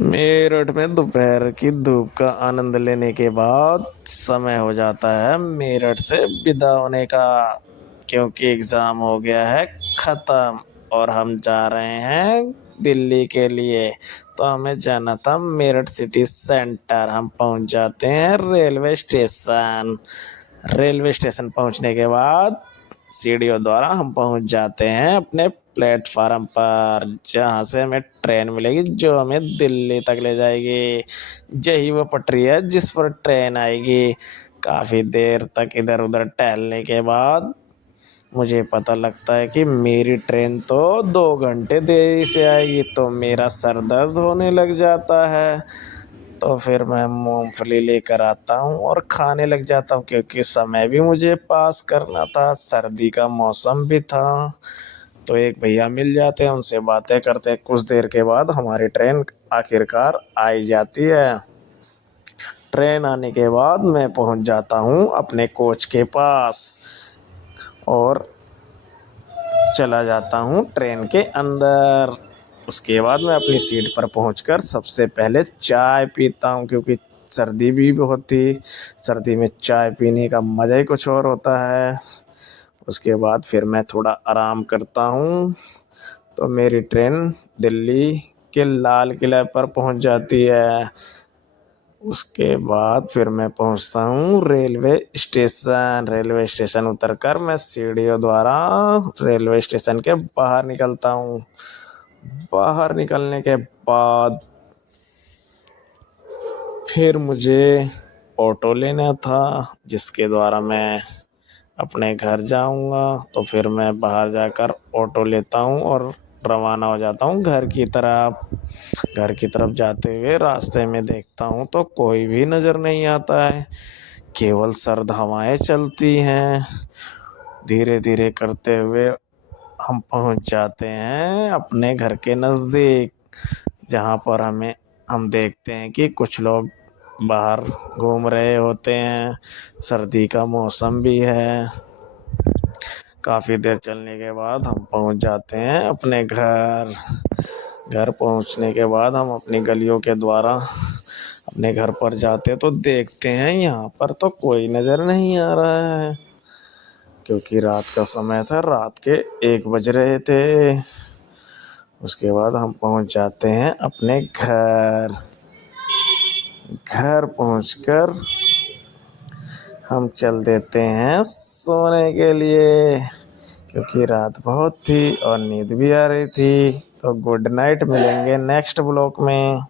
मेरठ में दोपहर की धूप का आनंद लेने के बाद समय हो जाता है मेरठ से विदा होने का, क्योंकि एग्ज़ाम हो गया है ख़त्म और हम जा रहे हैं दिल्ली के लिए। तो हमें जाना था मेरठ सिटी सेंटर। हम पहुंच जाते हैं रेलवे स्टेशन। रेलवे स्टेशन पहुंचने के बाद सीढ़ियों द्वारा हम पहुंच जाते हैं अपने प्लेटफार्म पर, जहाँ से हमें ट्रेन मिलेगी जो हमें दिल्ली तक ले जाएगी। यही वो पटरी है जिस पर ट्रेन आएगी। काफ़ी देर तक इधर उधर टहलने के बाद मुझे पता लगता है कि मेरी ट्रेन तो 2 घंटे देरी से आएगी, तो मेरा सर दर्द होने लग जाता है। तो फिर मैं मूंगफली लेकर आता हूँ और खाने लग जाता हूँ, क्योंकि समय भी मुझे पास करना था, सर्दी का मौसम भी था। तो एक भैया मिल जाते हैं, उनसे बातें करते हैं। कुछ देर के बाद हमारी ट्रेन आखिरकार आई जाती है। ट्रेन आने के बाद मैं पहुंच जाता हूं अपने कोच के पास और चला जाता हूं ट्रेन के अंदर। उसके बाद मैं अपनी सीट पर पहुंचकर सबसे पहले चाय पीता हूं, क्योंकि सर्दी भी बहुत थी। सर्दी में चाय पीने का मज़ा ही कुछ और होता है। उसके बाद फिर मैं थोड़ा आराम करता हूं, तो मेरी ट्रेन दिल्ली के लाल किले पर पहुंच जाती है। उसके बाद फिर मैं पहुंचता हूँ रेलवे स्टेशन। रेलवे स्टेशन उतरकर मैं सीढ़ियों द्वारा रेलवे स्टेशन के बाहर निकलता हूँ। बाहर निकलने के बाद फिर मुझे ऑटो लेना था, जिसके द्वारा मैं अपने घर जाऊंगा। तो फिर मैं बाहर जाकर ऑटो लेता हूँ और रवाना हो जाता हूँ घर की तरफ। घर की तरफ जाते हुए रास्ते में देखता हूँ तो कोई भी नज़र नहीं आता है, केवल सर्द हवाएं चलती हैं। धीरे धीरे करते हुए हम पहुँच जाते हैं अपने घर के नज़दीक, जहाँ पर हम देखते हैं कि कुछ लोग बाहर घूम रहे होते हैं। सर्दी का मौसम भी है। काफ़ी देर चलने के बाद हम पहुंच जाते हैं अपने घर। घर पहुंचने के बाद हम अपनी गलियों के द्वारा अपने घर पर जाते तो देखते हैं यहाँ पर तो कोई नज़र नहीं आ रहा है, क्योंकि रात का समय था, रात के 1 बज रहे थे। उसके बाद हम पहुंच जाते हैं अपने घर। घर पहुंचकर हम चल देते हैं सोने के लिए, क्योंकि रात बहुत थी और नींद भी आ रही थी। तो गुड नाइट, मिलेंगे नेक्स्ट ब्लॉग में।